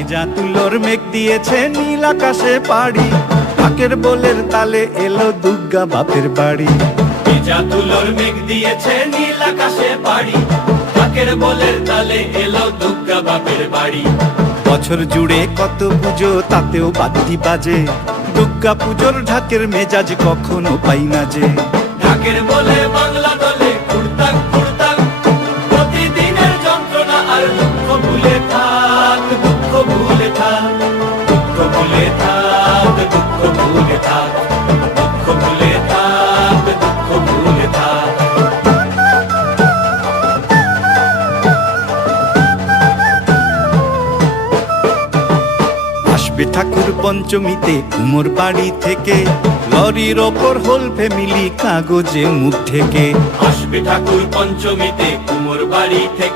ভেজা তুলোর মেঘ দিয়েছে নীল আকাশে পাড়ি, ঢাকের বোলের তালে এলো দুর্গা বাপের বাড়ি। ভেজা তুলোর মেঘ দিয়েছে নীল আকাশে পাড়ি, ঢাকের বোলের তালে এলো দুর্গা বাপের বাড়ি। বছর জুড়ে কত পুজো তাতেও বাদ্যি বাজে, দুর্গা পুজোর ঢাকের মেজাজ কখনো পাই না যে। ঢাকের বলে বাংলা দলে ঘুরতাক ঘুরতাক, প্রতিদিনের যন্ত্রণা আর দুঃখ ভুলে থাক, দুঃখ ভুলে থাক, দুঃখ ভুলে থাক, দুঃখ ভুলে থাক, দুঃখ ভুলে থাক, দুঃখ ভুলে থাক। আসবে ঠাকুর পঞ্চমীতে কুমোর বাড়ি থেকে, লরির ওপর হোল ফ্যামিলি কাগজে মুখ ঢেকে। আসবে ঠাকুর পঞ্চমীতে কুমোর বাড়ি থেকে।